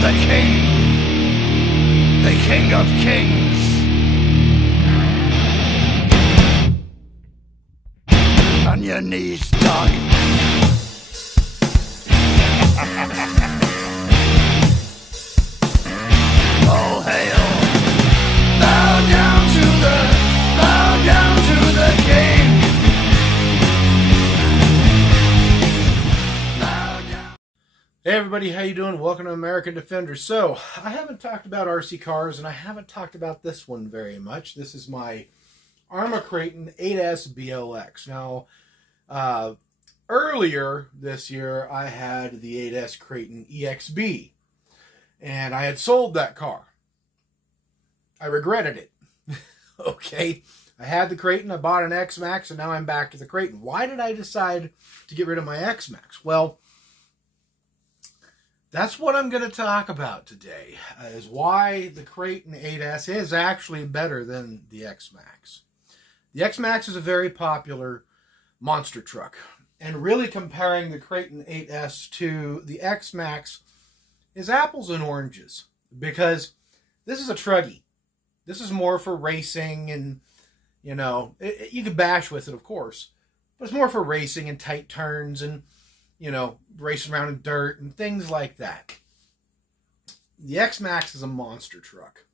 The king. The king of kings. On your knees, dog. All hail. Bow down to the king. Hey everybody, how you doing? Welcome to American Defender. So, I haven't talked about RC cars, and I haven't talked about this one very much. This is my Arrma Kraton 8S BLX. Now, earlier this year, I had the 8S Kraton EXB, and I had sold that car. I regretted it. Okay, I had the Kraton, I bought an Xmaxx, and now I'm back to the Kraton. Why did I decide to get rid of my Xmaxx? Well, that's what I'm going to talk about today, is why the Kraton 8S is actually better than the Xmaxx. The Xmaxx is a very popular monster truck, and really comparing the Kraton 8S to the Xmaxx is apples and oranges, because this is a truggy. This is more for racing, and, you know, you could bash with it, of course, but it's more for racing and tight turns and, you know, racing around in dirt and things like that. The Xmaxx is a monster truck.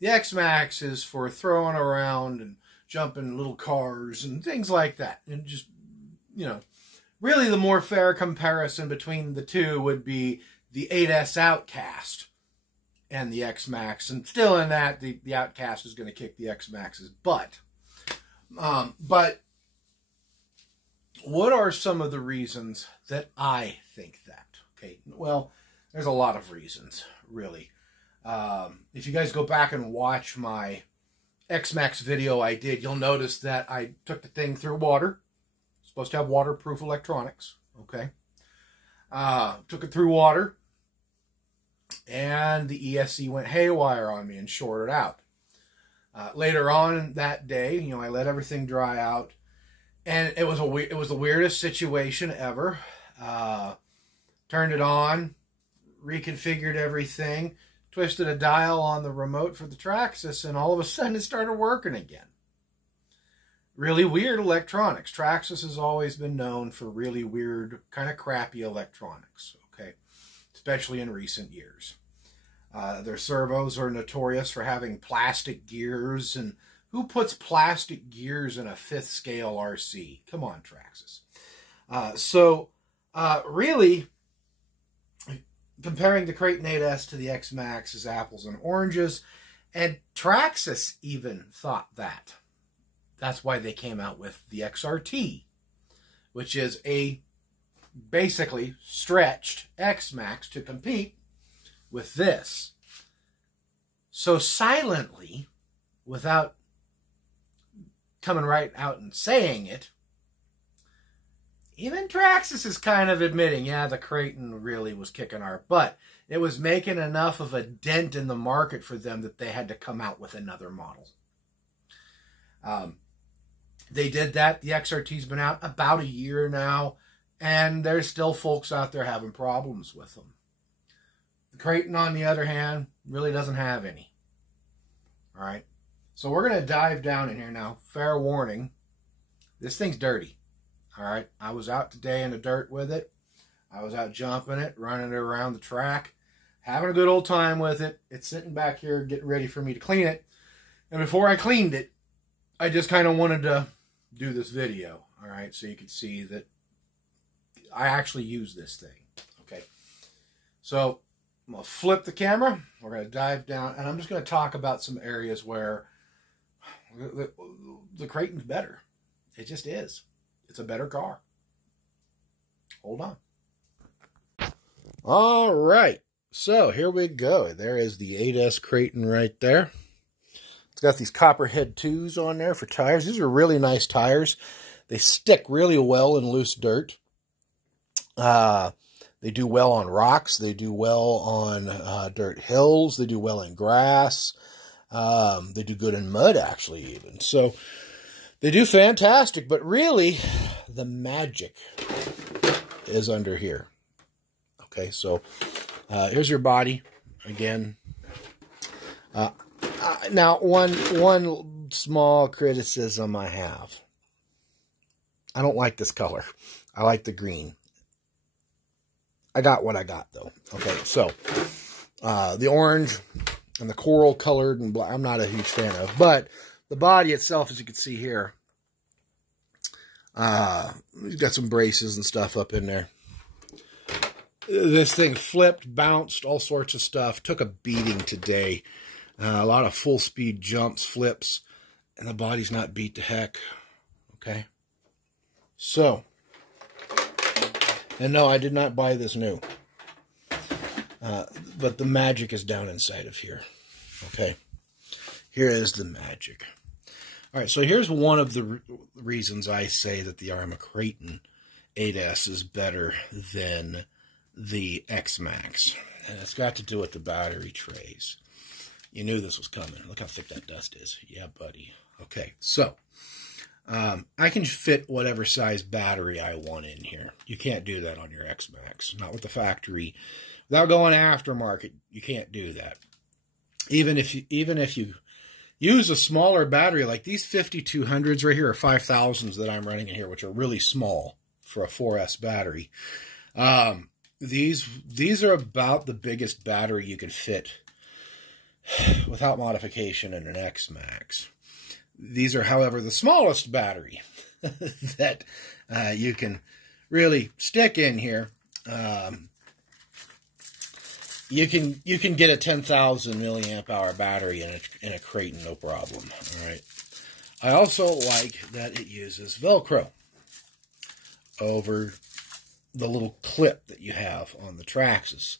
The Xmaxx is for throwing around and jumping little cars and things like that. And just, you know, really the more fair comparison between the two would be the 8S Outcast and the Xmaxx. And still in that, the Outcast is going to kick the Xmaxx's butt. But what are some of the reasons that I think that? Okay, well, there's a lot of reasons, really. If you guys go back and watch my Xmaxx video I did, you'll notice that I took the thing through water. It's supposed to have waterproof electronics, okay? Took it through water, and the ESC went haywire on me and shorted out. Later on that day, you know, I let everything dry out, and it was the weirdest situation ever. Turned it on, reconfigured everything, twisted a dial on the remote for the Traxxas, and all of a sudden it started working again. Really weird electronics. Traxxas has always been known for really weird, kind of crappy electronics, okay? Especially in recent years. Their servos are notorious for having plastic gears, and who puts plastic gears in a 5th scale RC? Come on, Traxxas. Really, comparing the Kraton 8S to the Xmaxx is apples and oranges, and Traxxas even thought that. That's why they came out with the XRT, which is a basically stretched Xmaxx to compete with this. So silently, without coming right out and saying it, even Traxxas is kind of admitting, yeah, the Kraton really was kicking our butt. It was making enough of a dent in the market for them that they had to come out with another model. They did that. The XRT's been out about a year now, and there's still folks out there having problems with them. The Kraton, on the other hand, really doesn't have any. All right? So we're going to dive down in here now. Fair warning, this thing's dirty. All right? I was out today in the dirt with it. I was out jumping it, running it around the track, having a good old time with it. It's sitting back here getting ready for me to clean it. And before I cleaned it, I just kind of wanted to do this video, all right, so you could see that I actually use this thing, okay? So I'm going to flip the camera. We're going to dive down, and I'm just going to talk about some areas where the Kraton's better. It just is. It's a better car. Hold on. All right. So here we go. There is the 8S Kraton right there. It's got these Copperhead 2s on there for tires. These are really nice tires. They stick really well in loose dirt. They do well on rocks. They do well on dirt hills. They do well in grass. They do good in mud, actually, even. So they do fantastic. But really, the magic is under here. Okay, so here's your body. again. Now, one small criticism I have. I don't like this color. I like the green. I got what I got, though. Okay, so the orange and the coral colored and black, I'm not a huge fan of. But the body itself, as you can see here, we've got some braces and stuff up in there. This thing flipped, bounced, all sorts of stuff. Took a beating today. A lot of full speed jumps, flips, and the body's not beat to heck. Okay. So, and no, I did not buy this new. But the magic is down inside of here. Okay. Here is the magic. All right, so here's one of the reasons I say that the Arrma Kraton 8S is better than the Xmaxx. And it's got to do with the battery trays. You knew this was coming. Look how thick that dust is. Yeah, buddy. Okay, so I can fit whatever size battery I want in here. You can't do that on your Xmaxx. Not with the factory. Without going aftermarket, you can't do that. Even if you use a smaller battery, like these 5200s right here, or 5000s that I'm running in here, which are really small for a 4S battery. These are about the biggest battery you can fit without modification in an Xmaxx. These are, however, the smallest battery that you can really stick in here. You can get a 10,000 milliamp hour battery in a Kraton, no problem. All right. I also like that it uses Velcro over the little clip that you have on the Traxxas.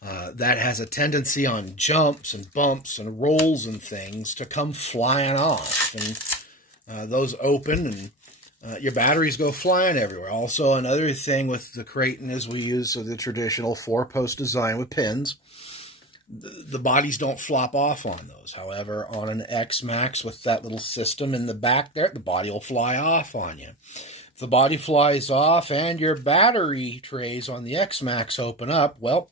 That has a tendency on jumps and bumps and rolls and things to come flying off. And those open and your batteries go flying everywhere. Also, another thing with the Kraton is we use the traditional 4-post design with pins. The bodies don't flop off on those. However, on an Xmaxx with that little system in the back there, the body will fly off on you. If the body flies off and your battery trays on the Xmaxx open up, well,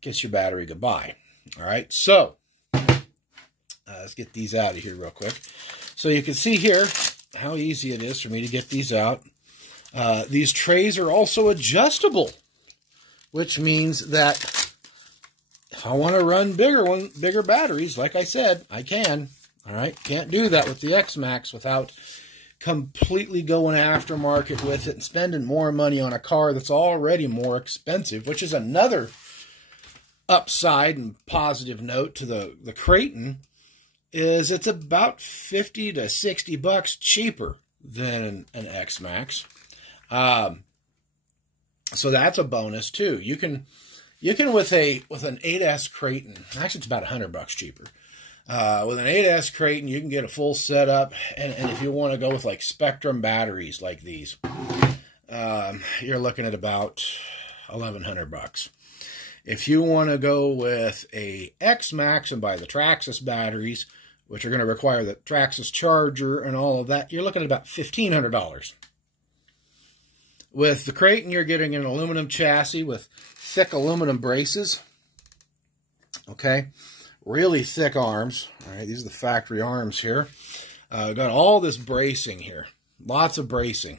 kiss your battery goodbye. All right, so let's get these out of here real quick. So you can see here how easy it is for me to get these out. These trays are also adjustable, which means that if I want to run bigger batteries, like I said, I can. All right, can't do that with the Xmaxx without completely going aftermarket with it and spending more money on a car that's already more expensive, which is another upside and positive note to the Kraton. Is it's about 50 to 60 bucks cheaper than an Xmaxx. So that's a bonus too. You can with an 8S Kraton, actually it's about 100 bucks cheaper. With an 8S Kraton, you can get a full setup, and if you want to go with like Spectrum batteries like these, you're looking at about 1,100 bucks. If you want to go with a Xmaxx and buy the Traxxas batteries, which are going to require the Traxxas charger and all of that, you're looking at about $1,500. With the Kraton, you're getting an aluminum chassis with thick aluminum braces. Okay, really thick arms. All right, these are the factory arms here. Got all this bracing here, lots of bracing.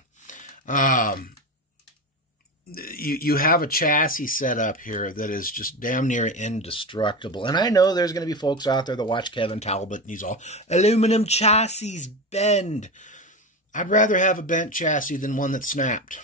You have a chassis set up here that is just damn near indestructible. And I know there's going to be folks out there that watch Kevin Talbot and he's all, aluminum chassis bend. I'd rather have a bent chassis than one that snapped,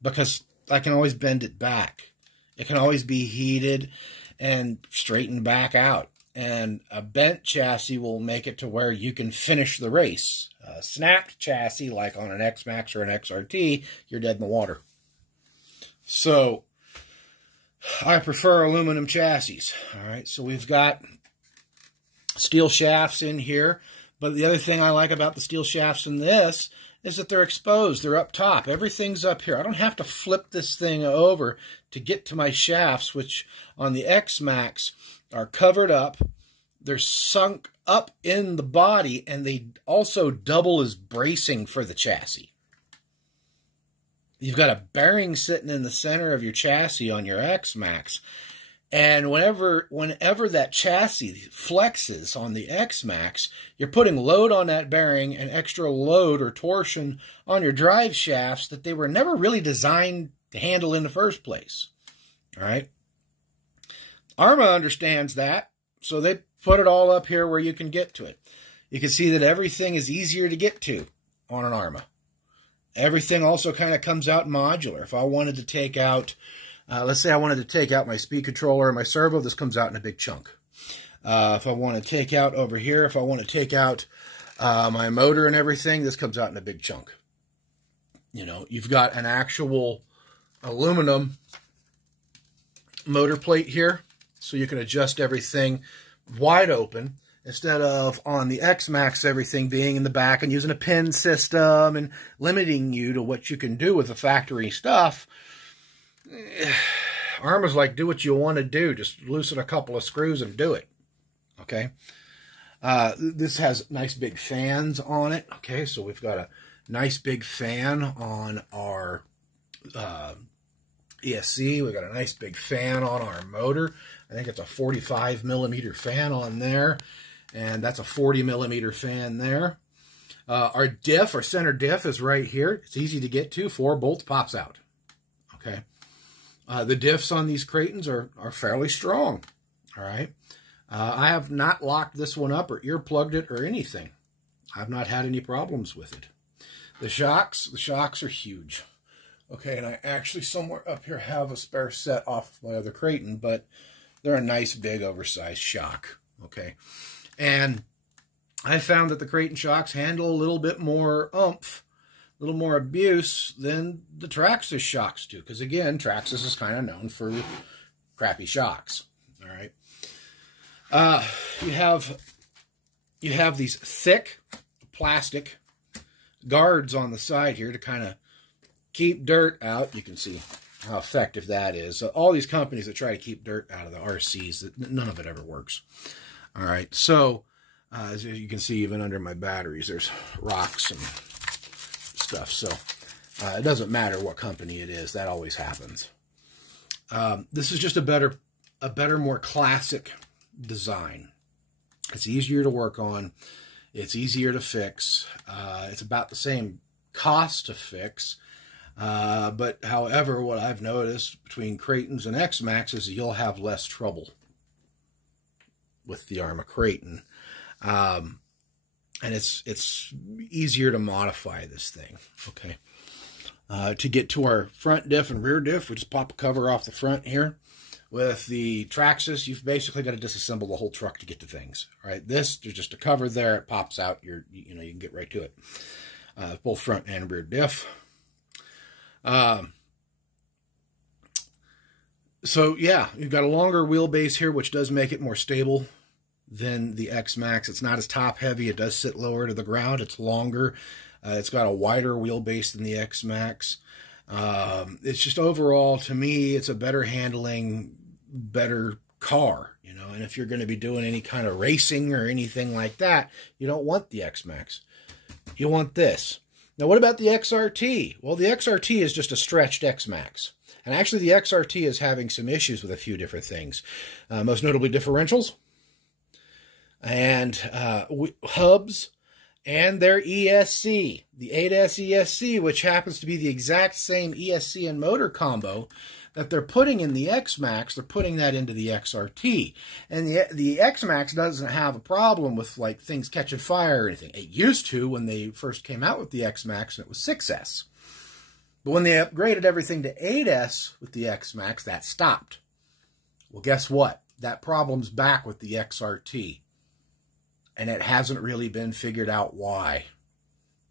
because I can always bend it back. It can always be heated and straightened back out. And a bent chassis will make it to where you can finish the race. A snapped chassis, like on an Xmaxx or an XRT, you're dead in the water. So, I prefer aluminum chassis. All right, so we've got steel shafts in here. But the other thing I like about the steel shafts in this is that they're exposed. They're up top. Everything's up here. I don't have to flip this thing over to get to my shafts, which on the Xmaxx are covered up. They're sunk up in the body, and they also double as bracing for the chassis. You've got a bearing sitting in the center of your chassis on your Xmaxx, And whenever that chassis flexes on the Xmaxx, you're putting load on that bearing and extra load or torsion on your drive shafts that they were never really designed to handle in the first place. All right. Arrma understands that, so they put it all up here where you can get to it. You can see that everything is easier to get to on an Arrma. Everything also kind of comes out modular. If I wanted to take out, let's say I wanted to take out my speed controller and my servo, this comes out in a big chunk. If I want to take out over here, if I want to take out my motor and everything, this comes out in a big chunk. You know, you've got an actual aluminum motor plate here, so you can adjust everything wide open, instead of on the Xmaxx everything being in the back and using a pin system and limiting you to what you can do with the factory stuff. Arrma's like, do what you want to do. Just loosen a couple of screws and do it. Okay. This has nice big fans on it. Okay, so we've got a nice big fan on our ESC. We've got a nice big fan on our motor. I think it's a 45 millimeter fan on there. And that's a 40 millimeter fan there. Our diff, our center diff is right here. It's easy to get to. 4 bolts pops out. Okay. The diffs on these Kratons are fairly strong. All right. I have not locked this one up or earplugged it or anything. I've not had any problems with it. The shocks are huge. Okay, and I actually somewhere up here have a spare set off my other Kraton, but they're a nice big oversized shock. Okay. And I found that the Kraton shocks handle a little bit more oomph, a little more abuse than the Traxxas shocks do. Because again, Traxxas is kind of known for crappy shocks. All right. You have these thick plastic guards on the side here to kind of keep dirt out. You can see how effective that is. All these companies that try to keep dirt out of the RCs, none of it ever works. All right, so as you can see, even under my batteries, there's rocks and stuff. So it doesn't matter what company it is. That always happens. This is just a better, more classic design. It's easier to work on. It's easier to fix. It's about the same cost to fix. But however, what I've noticed between Kratons and Xmaxx is you'll have less trouble with the Arrma Kraton. And it's easier to modify this thing. Okay. To get to our front diff and rear diff, we just pop a cover off the front here. With the Traxxas, you've basically got to disassemble the whole truck to get to things. All right, there's just a cover there. It pops out. You can get right to it. Both front and rear diff. So yeah, you've got a longer wheelbase here, which does make it more stable than the Xmaxx. It's not as top heavy. It does sit lower to the ground. It's longer. It's got a wider wheelbase than the Xmaxx. It's just overall, to me, it's a better handling, better car, and if you're going to be doing any kind of racing or anything like that, you don't want the Xmaxx. You want this. Now, what about the XRT? Well, the XRT is just a stretched Xmaxx. And actually, the XRT is having some issues with a few different things. Most notably differentials and hubs and their ESC, the 8S ESC, which happens to be the exact same ESC and motor combo that they're putting in the Xmaxx. They're putting that into the XRT. And the Xmaxx doesn't have a problem with like things catching fire or anything. It used to when they first came out with the Xmaxx, and it was 6S. But when they upgraded everything to 8S with the Xmaxx, that stopped. Well, guess what? That problem's back with the XRT. And it hasn't really been figured out why.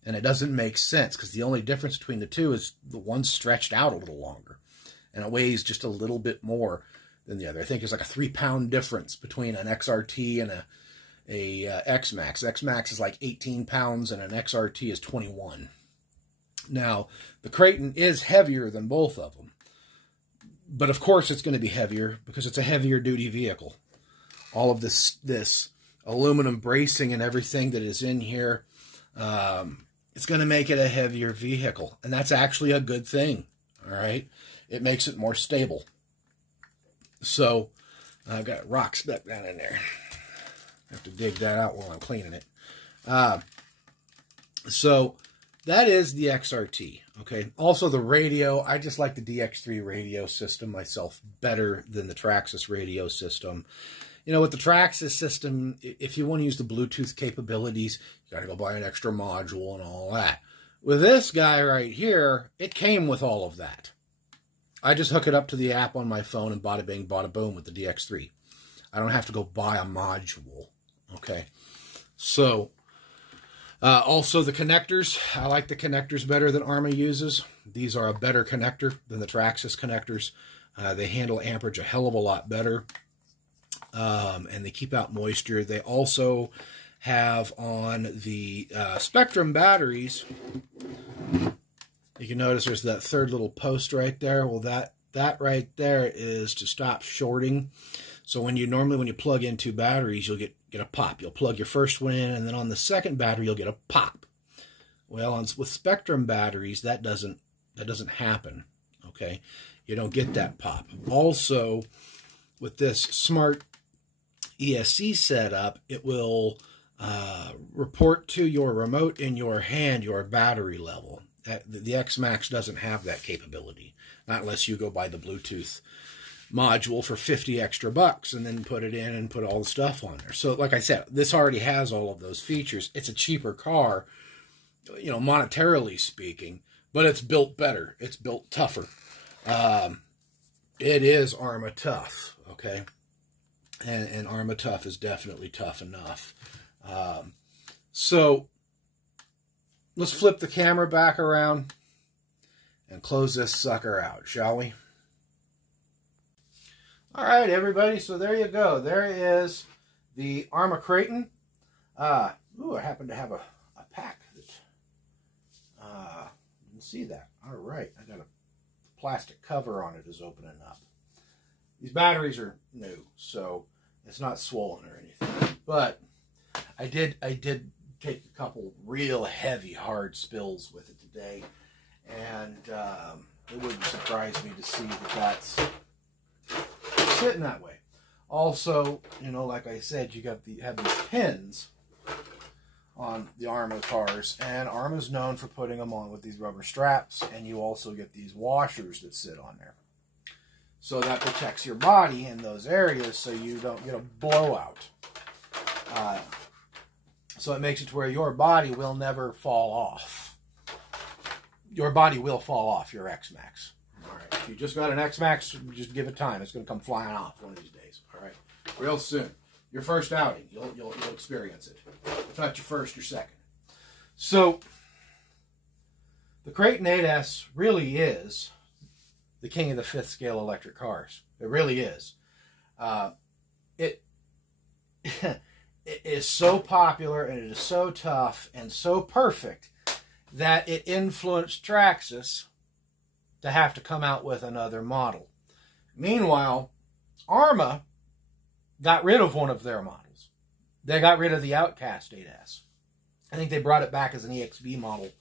And it doesn't make sense, because the only difference between the two is the one's stretched out a little longer. And it weighs just a little bit more than the other. I think there's like a 3-pound difference between an XRT and a Xmaxx. Xmaxx is like 18 pounds and an XRT is 21. Now, the Kraton is heavier than both of them. But of course it's going to be heavier because it's a heavier duty vehicle. All of this aluminum bracing and everything that is in here, it's going to make it a heavier vehicle. And that's actually a good thing, all right? It makes it more stable. So I've got rock stuck down in there. I have to dig that out while I'm cleaning it. So that is the XRT. Okay. Also the radio. I just like the DX3 radio system myself better than the Traxxas radio system. You know, with the Traxxas system, if you want to use the Bluetooth capabilities, you got to go buy an extra module and all that. With this guy right here, it came with all of that. I just hook it up to the app on my phone and bada bing, bada boom with the DX3. I don't have to go buy a module. Okay. So, also the connectors. I like the connectors better than Arrma uses. These are a better connector than the Traxxas connectors. They handle amperage a hell of a lot better. And they keep out moisture. They also have on the Spectrum batteries, you can notice there's that third little post right there. Well, that right there is to stop shorting. So when you plug in two batteries, you'll get a pop. You'll plug your first one in, and then on the second battery, you'll get a pop. Well, with Spectrum batteries, that doesn't happen. Okay, you don't get that pop. Also, with this smart ESC setup, it will report to your remote in your hand your battery level. The Xmaxx doesn't have that capability, not unless you go buy the Bluetooth module for 50 extra bucks and then put it in and put all the stuff on there. So like I said, this already has all of those features. It's a cheaper car, you know, monetarily speaking, but it's built better. It's built tougher. It is Arrma tough, okay? And Arrma tough is definitely tough enough. So let's flip the camera back around and close this sucker out, shall we? All right, everybody. So there you go. There is the Arrma Kraton. Ooh, I happen to have a pack that you can see that. All right, I got a plastic cover on it is opening up. These batteries are new, so it's not swollen or anything. But I did take a couple real heavy, hard spills with it today, and it wouldn't surprise me to see that that's sitting that way. Also, you know, like I said, you have these pins on the Arrma cars, and Arrma's known for putting them on with these rubber straps, and you also get these washers that sit on there. So that protects your body in those areas so you don't get a blowout. So it makes it to where your body will never fall off. Your body will fall off your Xmaxx. All right. If you just got an Xmaxx, just give it time. It's going to come flying off one of these days. All right. Real soon. Your first outing, you'll experience it. If not your first, your second. So the Kraton 8S really is the king of the fifth scale electric cars. It really is. It is so popular, and it is so tough and so perfect that it influenced Traxxas to have to come out with another model. Meanwhile, Arrma got rid of one of their models. They got rid of the Outcast 8S. I think they brought it back as an EXB model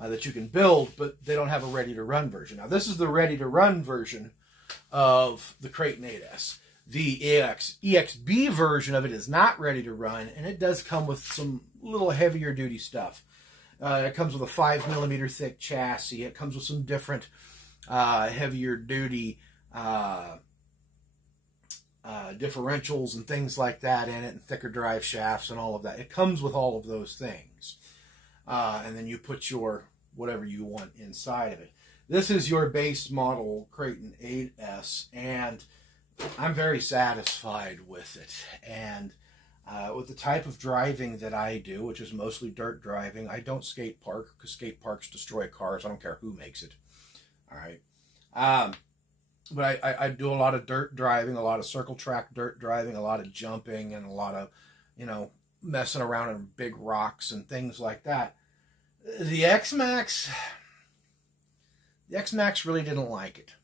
that you can build, but they don't have a ready-to-run version. Now, this is the ready-to-run version of the Kraton 8S. The EXB version of it is not ready to run, and it does come with some little heavier duty stuff. It comes with a 5mm thick chassis. It comes with some different heavier duty differentials and things like that in it, and thicker drive shafts and all of that. It comes with all of those things. And then you put your whatever you want inside of it. This is your base model Kraton 8S, and I'm very satisfied with it. And with the type of driving that I do, which is mostly dirt driving, I don't skate park because skate parks destroy cars. I don't care who makes it. All right. But I do a lot of dirt driving, a lot of circle track dirt driving, a lot of jumping, and a lot of, you know, messing around in big rocks and things like that. The Xmaxx really didn't like it.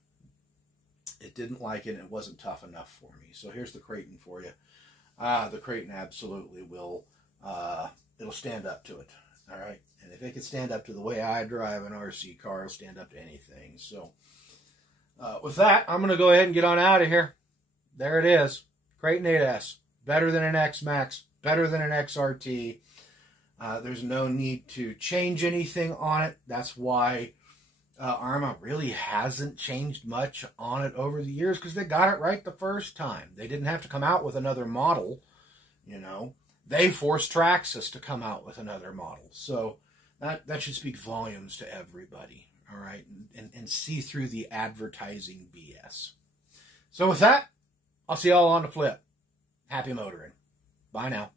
It didn't like it, and it wasn't tough enough for me. So here's the Kraton for you. The Kraton absolutely will, it'll stand up to it. All right. And if it can stand up to the way I drive an RC car, it'll stand up to anything. So with that, I'm going to go ahead and get on out of here. There it is. Kraton 8S, better than an Xmaxx, better than an XRT. There's no need to change anything on it. That's why Arrma really hasn't changed much on it over the years, because they got it right the first time. They didn't have to come out with another model, you know. They forced Traxxas to come out with another model. So that should speak volumes to everybody, all right, and see through the advertising BS. So with that, I'll see y'all on the flip. Happy motoring. Bye now.